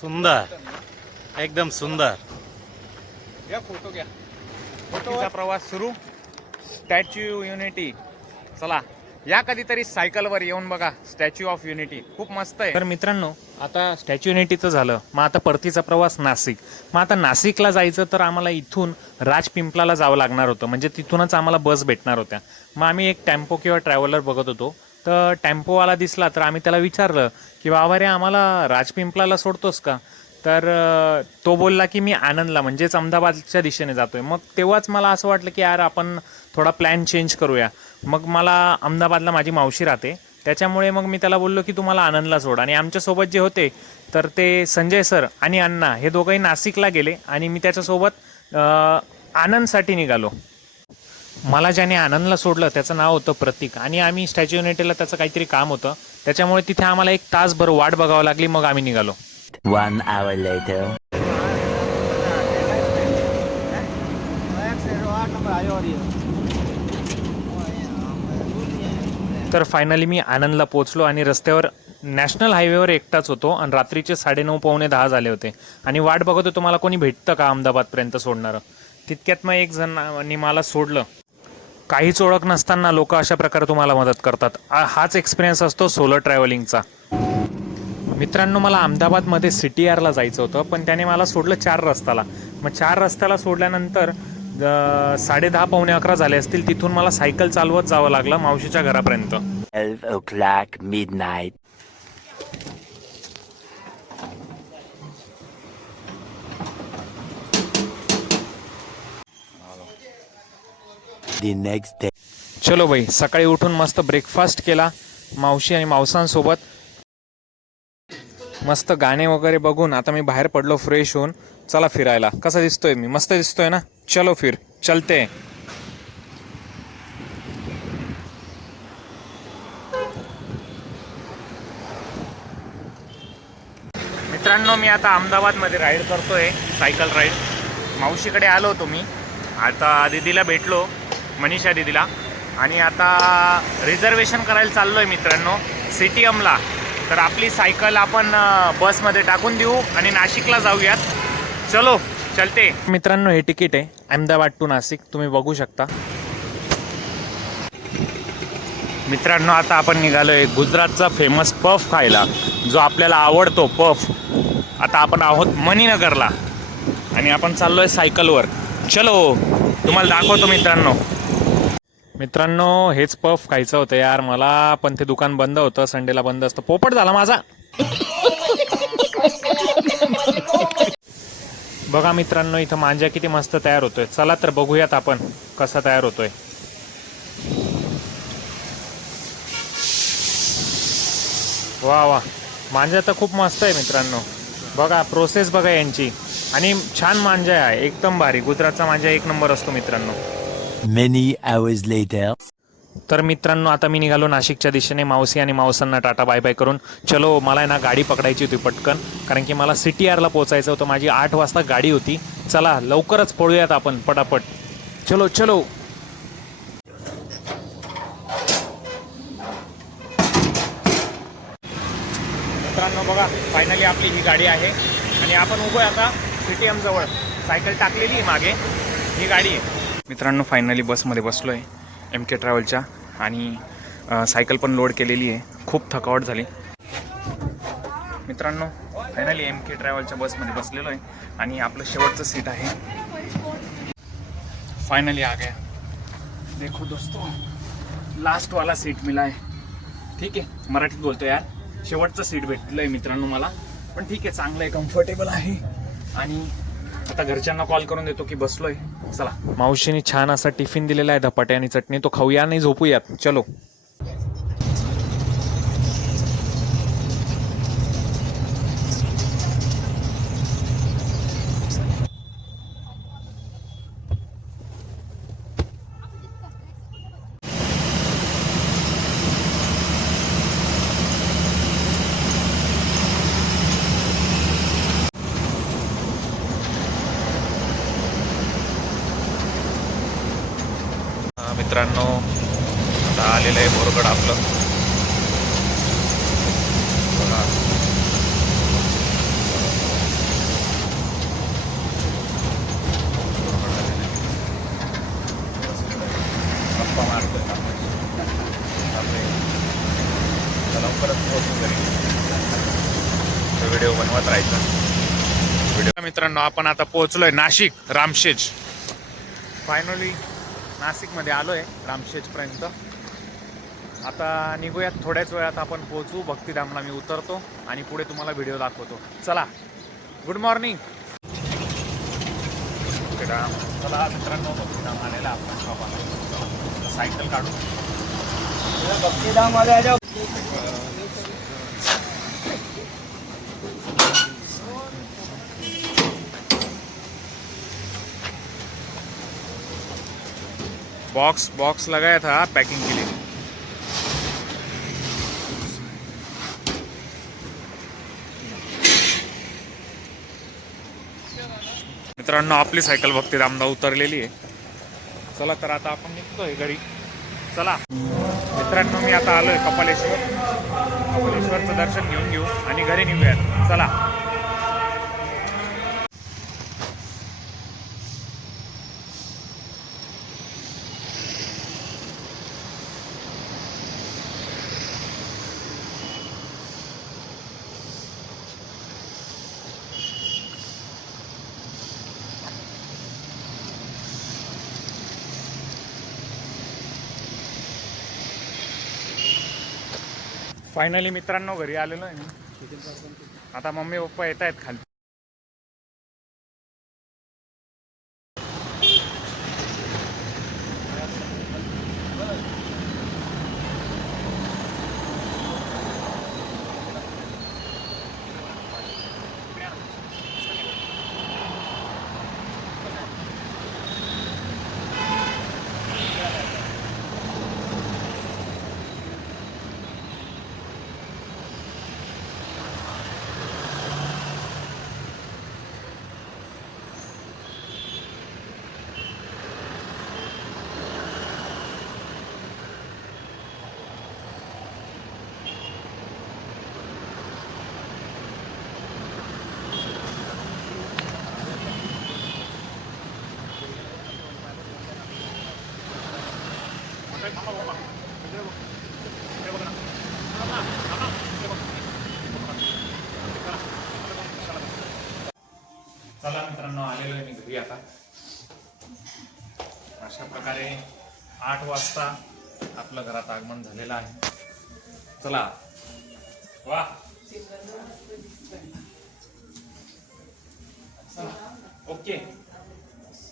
सुंदर, एकदम सुंदर. घ्या फोटो घ्या. फोटोचा प्रवास सुरू. Statue unity. चला या कधीतरी सायकलवर येऊन बघा स्टॅच्यू ऑफ युनिटी, खूप मस्त आहे. तर मित्रांनो, आता स्टॅच्यू युनिटीचं झालं, मग आता परतीचा प्रवास नाशिक. मग आता नाशिकला जायचं तर आम्हाला इथून राजपिंपळाला जावं लागणार होतं, म्हणजे तिथूनच आम्हाला बस भेटणार होत्या. मग आम्ही एक टेम्पो किंवा ट्रॅव्हलर बघत होतो. तर टेम्पोवाला दिसला तर आम्ही त्याला विचारलं की बाबा रे, आम्हाला राजपिंपळाला सोडतोस का? तर तो बोलला की मी आनंदला, म्हणजेच अहमदाबादच्या दिशेने जातोय. मग तेव्हाच मला असं वाटलं की यार आपण थोडा प्लॅन चेंज करूया. मग मला अहमदाबादला माझी मावशी राहते, त्याच्यामुळे मग मी त्याला बोललो की तुम्हाला आनंदला सोड. आणि आमच्यासोबत जे होते तर ते संजय सर आणि अण्णा हे दोघंही नाशिकला गेले आणि मी त्याच्यासोबत आनंदसाठी निघालो. मला ज्याने आनंदला सोडलं त्याचं नाव होतं प्रतीक, आणि आम्ही स्टॅच्यू युनिटीला त्याचं काहीतरी काम होतं, त्याच्यामुळे तिथे आम्हाला 1 तासभर वाट बघावं लागली. मग आम्ही निघालो. 1 hour later. तर फायनली मी आनंदला पोचलो आणि रस्त्यावर नॅशनल हायवेवर एकटाच होतो आणि रात्रीचे 9:30 पावणे 10 झाले होते आणि वाट बघत होतो मला कोणी भेटतं का अहमदाबादपर्यंत सोडणारं. तितक्यात मग एक जणांनी मला सोडलं. काहीच ओळख नसताना लोक अशा प्रकारे तुम्हाला मदत करतात. हाच एक्सपिरियन्स असतो सोलो ट्रॅव्हलिंगचा. मित्रांनो, मला अहमदाबादमध्ये CTRला जायचं होतं, पण त्याने मला सोडलं 4 रस्त्याला. मग 4 रस्त्याला सोडल्यानंतर 10:30 पावणे 11 झाले असतील. तिथून मला सायकल चालवत जावं लागलं मावशीच्या घरापर्यंत. 12 o'clock midnight. The next day. चलो भाई, सकाळी उठून मस्त ब्रेकफास्ट केला मावशी आणि मावसांसोबत. मस्त गाणे वगैरे बघून आता मी बाहेर पडलो फ्रेश होऊन. चला फिरायला. कसा दिसतोय मी? मस्त दिसतोय ना? चलो फिर चलते. मित्रांनो, मी आता अहमदाबादमध्ये राईड करतोय, सायकल राईड. मावशीकडे आलो होतो मी, आता दीदीला भेटलो, मनीषा दीदीला, आणि आता रिझर्वेशन करायला चाललो आहे मित्रांनो CTMला. तर आपली सायकल आपण बसमध्ये टाकून देऊ आणि नाशिकला जाऊयात. चलो चलते. मित्रांनो, हे तिकीट आहे अहमदाबाद टू नाशिक, तुम्ही बघू शकता. मित्रांनो, आता आपण निघालोय गुजरातचा फेमस पफ खायला, जो आपल्याला आवडतो पफ. आता आपण आहोत मणीनगरला आणि आपण चाललोय सायकलवर. चलो तुम्हाला दाखवतो मित्रांनो, हेच पफ खायचं होतं यार मला, पण ते दुकान बंद होतं, संडेला बंद असतं. पोपट झाला माझा. बघा मित्रांनो, इथं मांजा किती मस्त तयार होतोय. चला तर बघूयात आपण कसा तयार होतोय. वा वा, मांजा तर खूप मस्त आहे मित्रांनो. बघा प्रोसेस बघा यांची, आणि छान मांजा आहे, एकदम भारी. गुजरातचा मांजा 1 नंबर असतो मित्रांनो. Many hours later. तर मित्रांनो, आता मी निघालो नाशिकच्या दिशेने. मावशी आणि मावसांना टाटा बाय बाय करून. चलो, मला आहे ना गाडी पकडायची होती पटकन, कारण की मला CTRला पोचायचं होतं. माझी 8 वाजता गाडी होती. चला लवकरच पळूयात आपण पटापट. चलो चलो. मित्रांनो बघा, फायनली आपली ही गाडी आहे आणि आपण उभो आहे आता CTM जवळ. सायकल टाकलेली आहे मागे, ही गाडी आहे. मित्रांनो, फायनली बसमध्ये बसलो आहे MK ट्रॅव्हलच्या, आणि सायकल पण लोड केलेली आहे. खूप थकावट झाली. मित्रांनो, फायनली MK ट्रॅव्हलच्या बसमध्ये बसलेलो आहे आणि आपलं शेवटचं सीट आहे. फायनली आ गया. देखो दोस्तों, लास्ट वाला सीट मिला है. ठीक आहे, मराठीत बोलतो यार. शेवटचं सीट भेटलं आहे मित्रांनो मला, पण ठीक आहे, चांगलं आहे, कम्फर्टेबल आहे. आणि आता घरच्यांना कॉल करून देतो की बसलोय. चला, मावशीने छान असा टिफिन दिलेला आहे, धपाटे आणि चटणी, तो खाऊया आणि झोपूयात. चलो. मित्रांनो, आता आलेलं आहे बोरगड आपलं. परत पोहोचू घरी. व्हिडिओ बनवत राहायचा. व्हिडिओ मित्रांनो, आपण आता पोहोचलोय नाशिक रामशेज. फायनली नाशिकमध्ये आलोय रामशेज पर्यंत. आता निघूयात, थोड्याच वेळात आपण पोहोचू. भक्तिधामला मी उतरतो आणि पुढे तुम्हाला व्हिडिओ दाखवतो. चला, गुड मॉर्निंग. चला मित्रांनो, भक्तिधाम आलेला आपण शॉप. सायकल काढू. भक्तिधाम आले जाओ. बॉक्स लगाया था पैकिंग के लिए. मित्रांनो, आपली सायकल भक्तिधामला उतरलेली आहे. चला तर आता आपण निघतोय घरी. चला मित्रांनो, मी आता आलोय कपालेश्वरचं दर्शन घेऊन घेऊ आणि घरी निघूयात. चला. फायनली मित्रांनो, घरी आलेलो आहे मी. आता मम्मी पप्पा येत आहेत खाली. चला मित्रांनो, आलेलो आहे मी घरी आता. अशा प्रकारे 8 वाजता आपलं घरात आगमन झालेलं आहे. चला. वा, ओके.